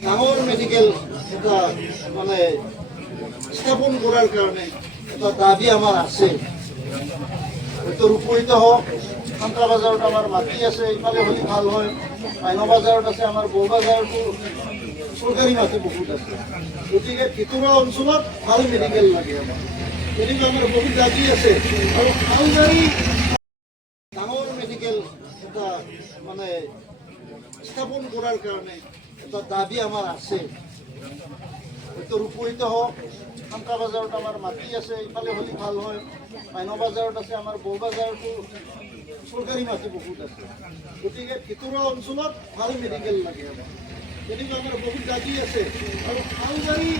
ডাঙৰ মেডিকেল এটা মানে স্থাপন কৰাৰ কাৰণে এটা দাবী আমাৰ আছে। হয়তো ৰূপহীত হওক, খান্তা বাজাৰত আমাৰ মাটি আছে, ইফালে হ'লে ভাল হয়। মাইন বাজাৰত আছে, আমাৰ বৌ বাজাৰতো চৰকাৰী মাটি বহুত আছে। গতিকে ভিতৰুৱা অঞ্চলত ভাল মেডিকেল লাগে আমাৰ, গতিকে আমাৰ বহুত দাবী আছে। আৰু ভালদৰে ডাঙৰ মেডিকেল এটা মানে স্থাপন কৰাৰ কাৰণে এটা দাবী আমাৰ আছে। হয়তো ৰূপহীত হওক, খান্তা বাজাৰত আমাৰ মাটি আছে, ইফালে হ'লে ভাল হয়। মাইন বাজাৰত আছে, আমাৰ বৌ বাজাৰতো চৰকাৰী মাটি বহুত আছে। গতিকে ভিতৰুৱা অঞ্চলত ভাল মেডিকেল লাগে আমাৰ, গতিকে আমাৰ বহুত দাবী আছে। আৰু ভালদৰে